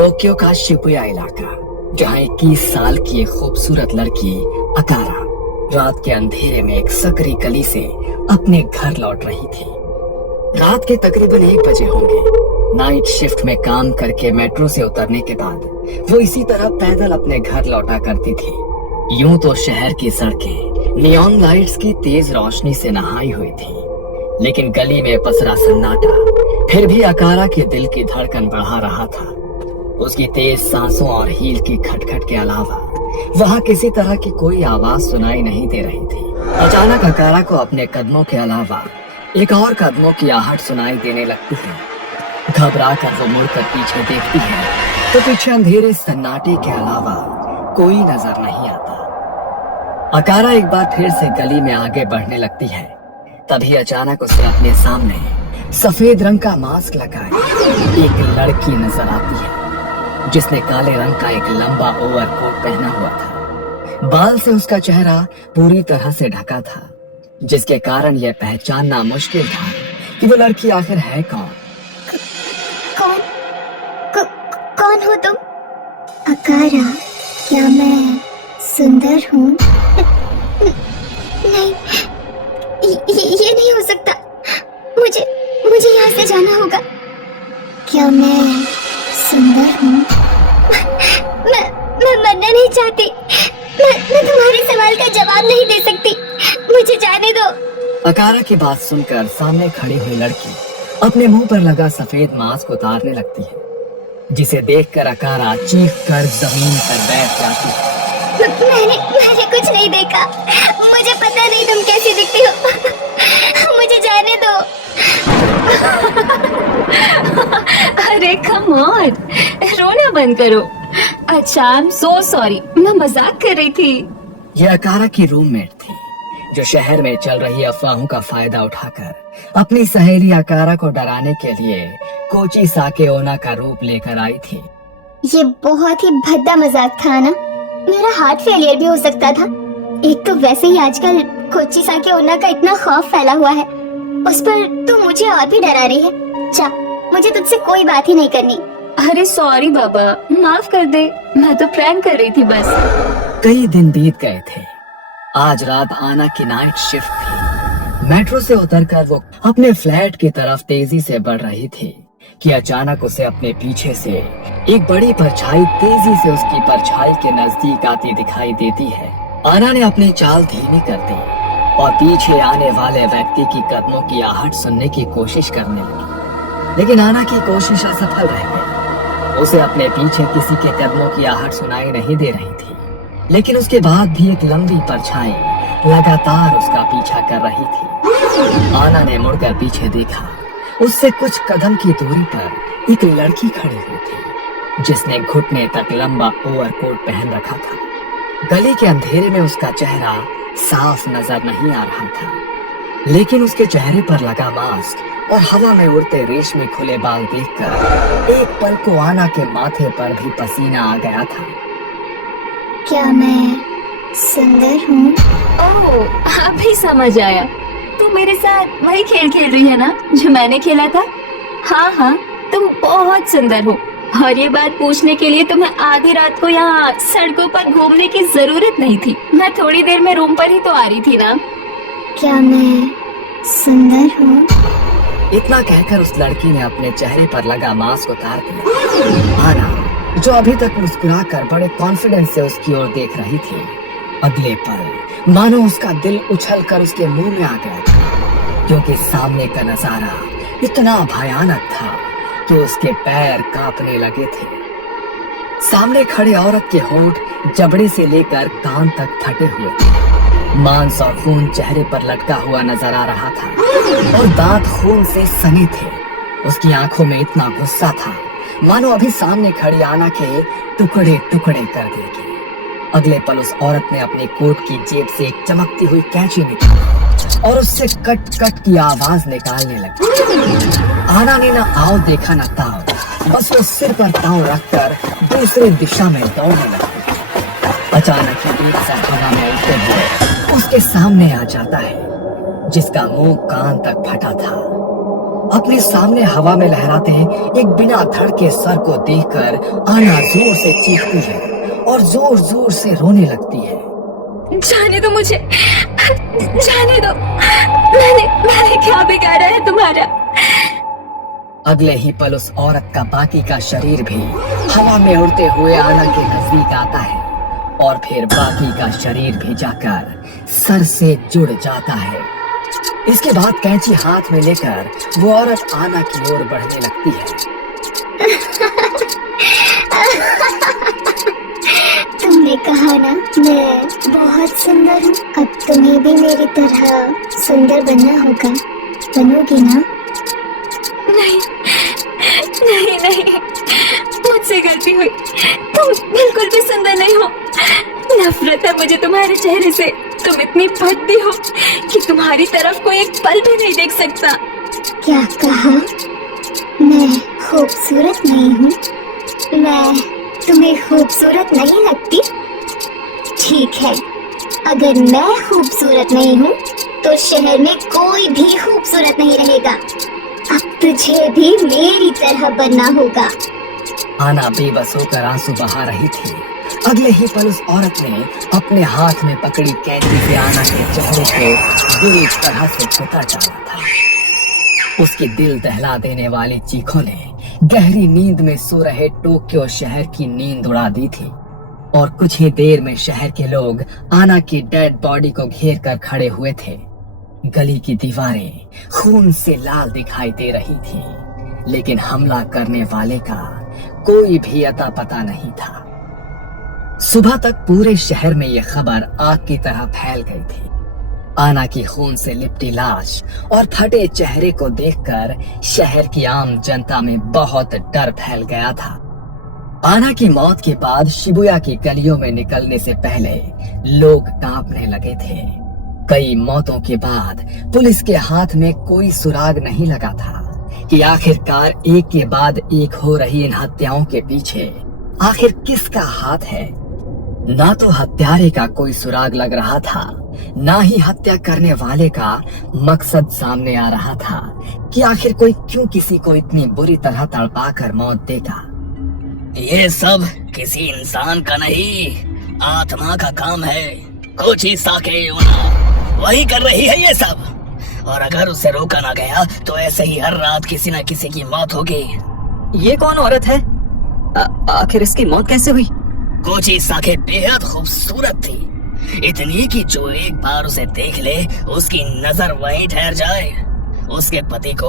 Tokyo का Shibuya इलाका, जहाँ 21 साल की एक खूबसूरत लड़की अकारा रात के अंधेरे में एक सकरी गली से अपने घर लौट रही थी। रात के तकरीबन 1 बजे होंगे। नाइट शिफ्ट में काम करके मेट्रो से उतरने के बाद वो इसी तरह पैदल अपने घर लौटा करती थी। यूं तो शहर की सड़कें नियॉन लाइट्स की तेज रोशनी से नहाई हुई थी, लेकिन गली में पसरा सन्नाटा फिर भी अकारा के दिल की धड़कन बढ़ा रहा था। उसकी तेज सांसों और हील की खटखट के अलावा वहां किसी तरह की कोई आवाज सुनाई नहीं दे रही थी। अचानक अकारा को अपने कदमों के अलावा एक और कदमों की आहट सुनाई देने लगती है। घबरा कर वो मुड़कर पीछे देखती है तो पीछे अंधेरे सन्नाटे के अलावा कोई नजर नहीं आता। अकारा एक बार फिर से गली में आगे बढ़ने लगती है। तभी अचानक उसे अपने सामने सफेद रंग का मास्क लगाए एक लड़की नजर आती है, जिसने काले रंग का एक लंबा ओवरकोट पहना हुआ था। बाल से उसका चेहरा पूरी तरह से ढका था, जिसके कारण यह पहचानना मुश्किल था कि वो लड़की आखिर है कौन। कौन हो तुम? अकारा, क्या मैं सुंदर हूँ? नहीं, ये नहीं हो सकता। मुझे यहाँ से जाना होगा। क्या मैं सुंदर हूँ? मैं मरना नहीं चाहती। मैं तुम्हारे सवाल का जवाब नहीं दे सकती। मुझे जाने दो। अकारा की बात सुनकर सामने खड़ी हुई लड़की अपने मुंह पर लगा सफेद मास्क उतारने लगती है, जिसे देखकर अकारा चीख कर जमीन पर बैठ जाती है। मैंने कुछ नहीं देखा। मुझे पता नहीं तुम कैसी दिखती हो। मुझे जाने दो। अरे कम ऑन, रोना बंद करो। अच्छा, आई एम सो सॉरी, मैं मजाक कर रही थी। यह अकारा की रूममेट थी, जो शहर में चल रही अफवाहों का फायदा उठाकर अपनी सहेली अकारा को डराने के लिए कोची साके ओना का रूप लेकर आई थी। ये बहुत ही भद्दा मजाक था ना। मेरा हार्ट फेलियर भी हो सकता था। एक तो वैसे ही आजकल कोची साके ओना का इतना खौफ फैला हुआ है, उस पर तू मुझे और भी डरा रही है। जा, मुझे तुझसे कोई बात ही नहीं करनी। अरे सॉरी बाबा, माफ कर दे, मैं तो प्रैंक कर रही थी बस। कई दिन बीत गए थे। आज रात आना की नाइट शिफ्ट थी। मेट्रो से उतरकर वो अपने फ्लैट की तरफ तेजी से बढ़ रही थी कि अचानक उसे अपने पीछे से एक बड़ी परछाई तेजी से उसकी परछाई के नजदीक आती दिखाई देती है। आना ने अपनी चाल धीमी कर दी और पीछे आने वाले व्यक्ति की कदमों की आहट सुनने की कोशिश करने लगी, लेकिन आना की कोशिश असफल रह गई। उसे अपने पीछे किसी के कदमों की आहट सुनाई नहीं दे रही थी, लेकिन उसके बाद भी एक लंबी परछाई लगातार उसका पीछा कर रही थी। आना ने मुड़कर पीछे देखा। उससे कुछ कदम की दूरी पर एक लड़की खड़ी हुई थी, जिसने घुटने तक लंबा ओवरकोट पहन रखा था। गली के अंधेरे में उसका चेहरा साफ नजर नहीं आ रहा था, लेकिन उसके चेहरे पर लगा मास्क और हवा में उड़ते रेशमी खुले बाल देखकर एक पल को आना के माथे पर भी पसीना आ गया था। क्या मैं सुंदर हूँ? ओह, अभी समझ आया। तू मेरे साथ वही खेल खेल रही है ना जो मैंने खेला था। हाँ, तुम बहुत सुंदर हो, और ये बात पूछने के लिए तुम्हें आधी रात को यहाँ सड़कों पर घूमने की जरूरत नहीं थी। मैं थोड़ी देर में रूम पर ही तो आ रही थी ना। क्या मैं सुंदर हूँ? इतना कहकर उस लड़की ने अपने चेहरे पर लगा मास्क उतार दिया। आना, जो अभी तक मुस्कुराकर बड़े कॉन्फिडेंस से उसकी ओर देख रही थी, अगले पल मानो उसका दिल उछलकर उसके मुंह में आ गया था, क्योंकि सामने का नजारा इतना भयानक था कि उसके पैर कांपने लगे थे। सामने खड़े औरत के होंठ जबड़े से लेकर कान तक फटे हुए थे। मांस और खून चेहरे पर लटका हुआ नजर आ रहा था और दांत खून से सने थे। उसकी आंखों में इतना गुस्सा था मानो अभी सामने खड़ी आना के टुकड़े टुकड़े कर देगी। अगले पल उस औरत ने अपने कोट की जेब से एक चमकती हुई कैंची निकाली और उससे कट कट की आवाज निकालने लगी। आना ने ना आओ देखा ना ताओ, बस वो सिर पर पांव रखकर दूसरी दिशा में दौड़ने लगी। अचानक ही एक सा हवा में उड़ते हुए उसके सामने आ जाता है, जिसका मुंह कान तक फटा था। अपने सामने हवा में लहराते एक बिना धड़ के सर को देखकर आना जोर से चीखती है और जोर जोर से रोने लगती है। जाने दो मुझे, जाने दो। मैंने क्या बिगाड़ा है तुम्हारा? अगले ही पल उस औरत का बाकी का शरीर भी हवा में उड़ते हुए आना के नजदीक आता है और फिर बाकी का शरीर भी जाकर सर से जुड़ जाता है। इसके बाद कैंची हाथ में लेकर वो औरत आना की ओर बढ़ने लगती है। तुमने कहा ना मैं बहुत सुंदर हूँ, अब तुम्हें भी मेरी तरह सुंदर बनना होगा। बनोगी ना? नहीं नहीं नहीं, मुझसे गलती हुई। तुम बिल्कुल भी सुंदर नहीं हो। नफरत है मुझे तुम्हारे चेहरे से। तुम इतनी भद्दी हो कि तुम्हारी तरफ कोई एक पल भी नहीं देख सकता। क्या कहा? मैं खूबसूरत नहीं हूँ? मैं तुम्हें खूबसूरत नहीं लगती? ठीक है, अगर मैं खूबसूरत नहीं हूँ तो शहर में कोई भी खूबसूरत नहीं रहेगा। अब तुझे भी मेरी तरह बनना होगा। आना बेबस होकर आंसू बहा रही थी। अगले ही पल उस औरत ने अपने हाथ में पकड़ी कैंची से आना के चेहरे को बुरी तरह से कुतर डाला था। उसकी दिल दहला देने वाली चीखों ने गहरी नींद में सो रहे टोक्यो शहर की नींद उड़ा दी थी और कुछ ही देर में शहर के लोग आना की डेड बॉडी को घेर कर खड़े हुए थे। गली की दीवारें खून से लाल दिखाई दे रही थी, लेकिन हमला करने वाले का कोई भी अता पता नहीं था। सुबह तक पूरे शहर में यह खबर आग की तरह फैल गई थी। आना की खून से लिपटी लाश और फटे चेहरे को देखकर शहर की आम जनता में बहुत डर फैल गया था। आना की मौत के बाद शिबुया की गलियों में निकलने से पहले लोग कांपने लगे थे। कई मौतों के बाद पुलिस के हाथ में कोई सुराग नहीं लगा था कि आखिरकार एक के बाद एक हो रही इन हत्याओं के पीछे आखिर किसका हाथ है। ना तो हत्यारे का कोई सुराग लग रहा था, ना ही हत्या करने वाले का मकसद सामने आ रहा था कि आखिर कोई क्यों किसी को इतनी बुरी तरह तड़पाकर मौत देगा। ये सब किसी इंसान का नहीं, आत्मा का काम है। कोची साके यूना वही कर रही है ये सब, और अगर उसे रोका ना गया तो ऐसे ही हर रात किसी न किसी की मौत होगी। ये कौन औरत है? आखिर इसकी मौत कैसे हुई? कोची साके बेहद खूबसूरत थी, इतनी कि जो एक बार उसे देख ले उसकी नजर वहीं ठहर जाए। उसके पति को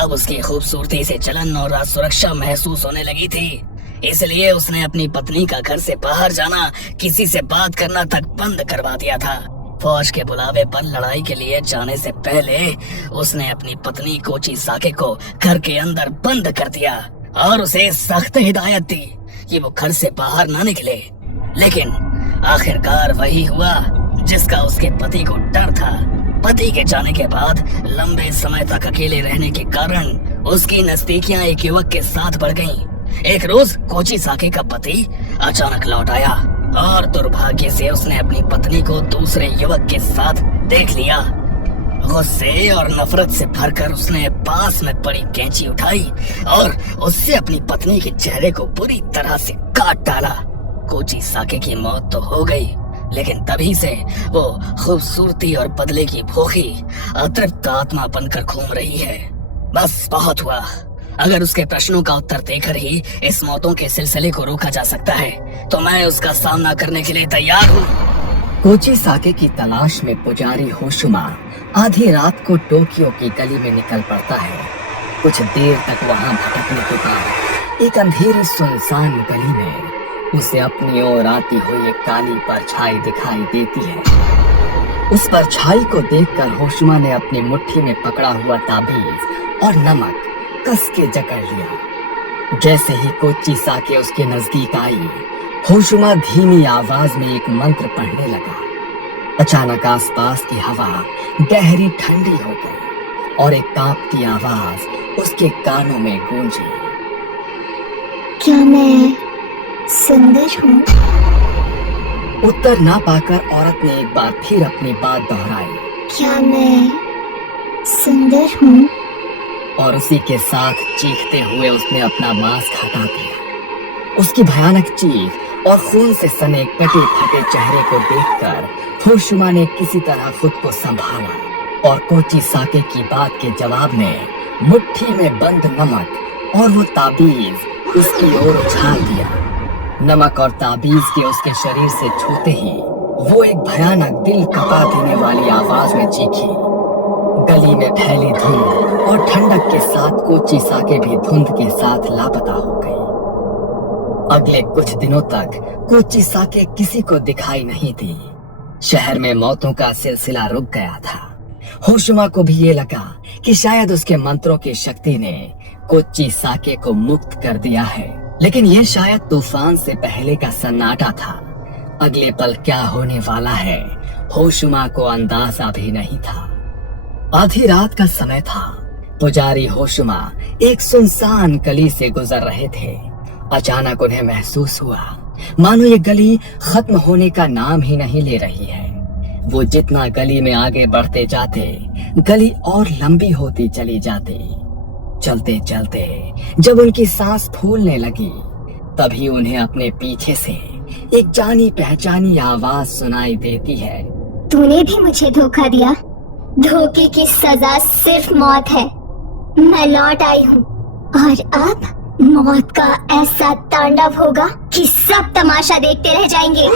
अब उसकी खूबसूरती से जलन और असुरक्षा महसूस होने लगी थी, इसलिए उसने अपनी पत्नी का घर से बाहर जाना, किसी से बात करना तक बंद करवा दिया था। फौज के बुलावे पर लड़ाई के लिए जाने से पहले उसने अपनी पत्नी कोची साके को घर के अंदर बंद कर दिया और उसे सख्त हिदायत दी कि वो घर से बाहर ना निकले। लेकिन आखिरकार वही हुआ जिसका उसके पति को डर था। पति के जाने के बाद लंबे समय तक अकेले रहने के कारण उसकी नजदीकियां एक युवक के साथ बढ़ गईं। एक रोज कोची साके का पति अचानक लौट आया और दुर्भाग्य से उसने अपनी पत्नी को दूसरे युवक के साथ देख लिया। गुस्से और नफरत से भरकर उसने पास में पड़ी कैंची उठाई और उससे अपनी पत्नी के चेहरे को बुरी तरह से काट डाला। कोची साके की मौत तो हो गई, लेकिन तभी से वो खूबसूरती और बदले की भूखी अतृप्त आत्मा बनकर घूम रही है। बस बहुत हुआ। अगर उसके प्रश्नों का उत्तर देकर ही इस मौतों के सिलसिले को रोका जा सकता है तो मैं उसका सामना करने के लिए तैयार हूँ। कोची साके की तलाश में पुजारी होशुमा आधी रात को टोक्यो की गली में निकल पड़ता है। कुछ देर तक वहां भटकने के बाद एक अंधेरी सुनसान गली में उसे अपनी ओर आती हुई एक काली परछाई दिखाई देती है। उस परछाई को देखकर होशुमा ने अपनी मुट्ठी में पकड़ा हुआ ताबीज और नमक कस के जकड़ लिया। जैसे ही कोची साके उसके नजदीक आई, होशुमा धीमी आवाज में एक मंत्र पढ़ने लगा। अचानक आसपास की हवा गहरी ठंडी हो गई और एक कांपती आवाज उसके कानों में गूंजी। क्या मैं सुंदर हूँ? उत्तर ना पाकर औरत ने एक बार फिर अपनी बात दोहराई। क्या मैं सुंदर हूँ? और उसी के साथ चीखते हुए उसने अपना मांस हटा दिया। उसकी भयानक चीख और खून से सने कटे फटे चेहरे को देखकर होशुमा ने किसी तरह खुद को संभाला और कोची साके की बात के जवाब में मुट्ठी में बंद नमक और वो ताबीज उसकी ओर उछाल दिया। नमक और ताबीज के उसके शरीर से छूते ही वो एक भयानक दिल कपा देने वाली आवाज में चीखी। गली में फैली धुंध और ठंडक के साथ कोची साके भी धुंध के साथ लापता हो गई। अगले कुछ दिनों तक कोची साके किसी को दिखाई नहीं दी। शहर में मौतों का सिलसिला रुक गया था। होशुमा को भी ये लगा कि शायद उसके मंत्रों की शक्ति ने कोची साके को मुक्त कर दिया है, लेकिन यह शायद तूफान से पहले का सन्नाटा था। अगले पल क्या होने वाला है होशुमा को अंदाजा भी नहीं था। आधी रात का समय था। पुजारी होशुमा एक सुनसान गली से गुजर रहे थे। अचानक उन्हें महसूस हुआ मानो ये गली खत्म होने का नाम ही नहीं ले रही है। वो जितना गली में आगे बढ़ते जाते गली और लंबी होती चली जाती। चलते चलते जब उनकी सांस फूलने लगी तभी उन्हें अपने पीछे से एक जानी पहचानी आवाज सुनाई देती है। तूने भी मुझे धोखा दिया। धोखे की सजा सिर्फ मौत है। मैं लौट आई हूँ और अब मौत का ऐसा तांडव होगा कि सब तमाशा देखते रह जाएंगे।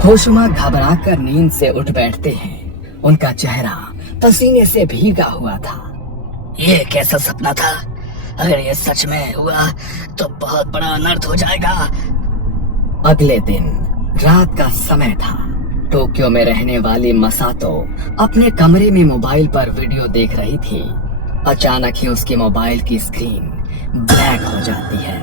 होशुमा घबराकर नींद से उठ बैठते हैं। उनका चेहरा पसीने से भीगा हुआ था। ये कैसा सपना था? अगर ये सच में हुआ तो बहुत बड़ा अनर्थ हो जाएगा। अगले दिन रात का समय था। टोक्यो में रहने वाली मसातो अपने कमरे में मोबाइल पर वीडियो देख रही थी। अचानक ही उसके मोबाइल की स्क्रीन ब्लैक हो जाती है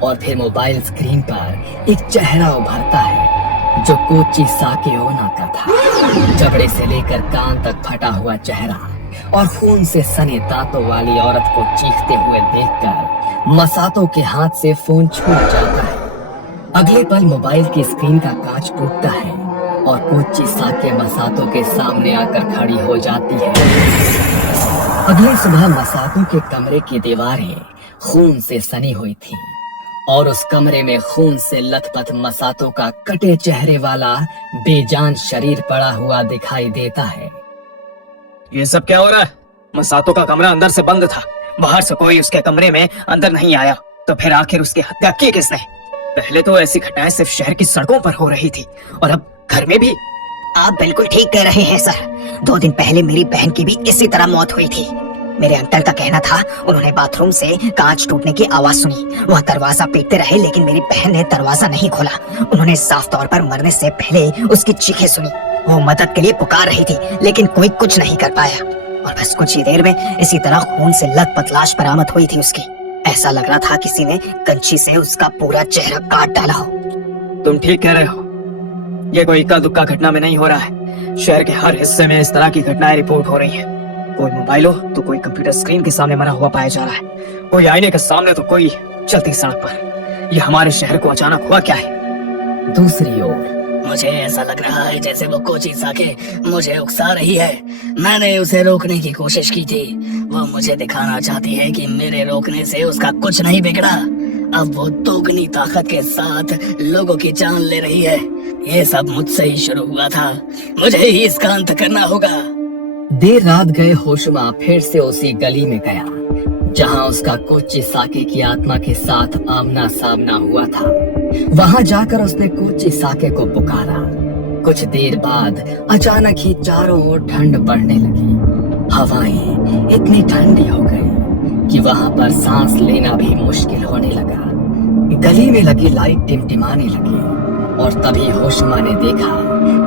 और फिर मोबाइल स्क्रीन पर एक चेहरा उभरता है जो कोची साके ओना का था। जबड़े से लेकर कान तक फटा हुआ चेहरा और खून से सने दांतों वाली औरत को चीखते हुए देखकर मसातो के हाथ से फोन छूट जाता है। अगले पल मोबाइल की स्क्रीन का कांच टूटता है और कोची साके मसातो के सामने आकर खड़ी हो जाती है। अगली सुबह मसातो के कमरे की दीवारें खून से सनी हुई थी और उस कमरे में खून से लथपथ मसातो का कटे चेहरे वाला बेजान शरीर पड़ा हुआ दिखाई देता है। ये सब क्या हो रहा है? मसातो का कमरा अंदर से बंद था। बाहर से कोई उसके कमरे में अंदर नहीं आया, तो फिर आखिर उसकी हत्या की किसने? पहले तो ऐसी घटनाएं सिर्फ शहर की सड़कों पर हो रही थी और अब घर में भी। आप बिल्कुल ठीक कह रहे हैं सर। 2 दिन पहले मेरी बहन की भी इसी तरह मौत हुई थी। मेरे अंकल का कहना था उन्होंने बाथरूम से कांच टूटने की आवाज सुनी। वह दरवाजा पीटते रहे लेकिन मेरी बहन ने दरवाजा नहीं खोला। उन्होंने साफ तौर पर मरने से पहले उसकी चीखें सुनी। वो मदद के लिए पुकार रही थी लेकिन कोई कुछ नहीं कर पाया और बस कुछ ही देर में इसी तरह खून से लथपथ लाश बरामद हुई थी उसकी। ऐसा लग रहा था किसी ने कंची से उसका पूरा चेहरा काट डाला हो। तुम ठीक कह रहे हो। ये कोई इक्का दुक्का घटना में नहीं हो रहा है। शहर के हर हिस्से में इस तरह की घटनाएं रिपोर्ट हो रही हैं। कोई मोबाइल हो तो कोई कंप्यूटर स्क्रीन के सामने मरा हुआ पाया जा रहा है, कोई आईने के सामने तो कोई चलती सड़क पर। ये हमारे शहर को अचानक हुआ क्या है? दूसरी ओर मुझे ऐसा लग रहा है जैसे वो कोची साके मुझे उकसा रही है। मैंने उसे रोकने की कोशिश की थी। वो मुझे दिखाना चाहती है कि मेरे रोकने से उसका कुछ नहीं बिगड़ा। अब वो दोगुनी ताकत के साथ लोगों की जान ले रही है। ये सब मुझसे ही शुरू हुआ था। मुझे ही इसका अंत करना होगा। देर रात गए होशुमा फिर से उसी गली में गया जहां उसका कोची साके की आत्मा के साथ आमना सामना हुआ था। वहां जाकर उसने कोची साके को पुकारा। कुछ देर बाद अचानक ही चारों ओर ठंड बढ़ने लगी। हवाएं इतनी ठंडी हो गई कि वहां पर सांस लेना भी मुश्किल होने लगा। गली में लगी लाइट टिमटिमाने लगी और तभी होशुमा ने देखा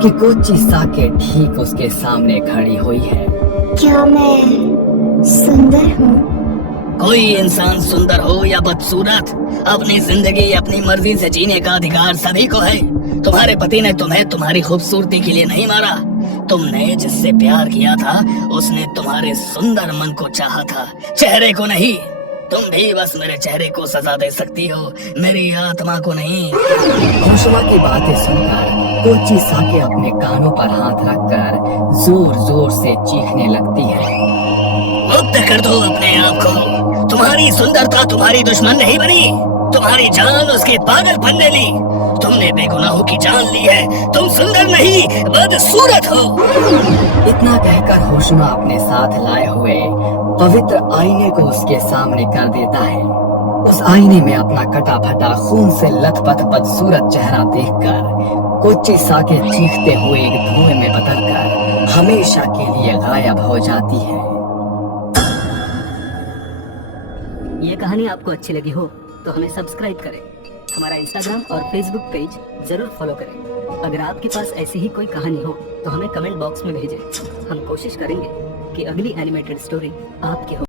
कि कोची साके ठीक उसके सामने खड़ी हुई है। क्या मैं सुंदर हूँ? कोई इंसान सुंदर हो या बदसूरत, अपनी जिंदगी अपनी मर्जी से जीने का अधिकार सभी को है। तुम्हारे पति ने तुम्हें तुम्हारी खूबसूरती के लिए नहीं मारा। तुमने जिससे प्यार किया था उसने तुम्हारे सुंदर मन को चाहा था, चेहरे को नहीं। तुम भी बस मेरे चेहरे को सजा दे सकती हो, मेरी आत्मा को नहीं। होशुमा की बातें सुनकर कोची साके अपने कानों पर हाथ रखकर जोर जोर से चीखने लगती है। मुक्त कर दो अपने आप को। तुम्हारी सुंदरता तुम्हारी दुश्मन नहीं बनी, तुम्हारी जान उसके पागलपन ने ली। तुमने बेगुनाहों की जान ली है, तुम सुंदर नहीं बदसूरत हो। इतना कहकर होशमा अपने साथ लाए हुए पवित्र आईने को उसके सामने कर देता है। उस आईने में अपना कटा फटा खून से लथपथ बदसूरत चेहरा देखकर कोच्चि साके चीखते हुए एक धुएं में बदलकर हमेशा के लिए गायब हो जाती है। ये कहानी आपको अच्छी लगी हो तो हमें सब्सक्राइब करें, हमारा इंस्टाग्राम और फेसबुक पेज जरूर फॉलो करें। अगर आपके पास ऐसी ही कोई कहानी हो तो हमें कमेंट बॉक्स में भेजें। हम कोशिश करेंगे कि अगली एनिमेटेड स्टोरी आपकी हो।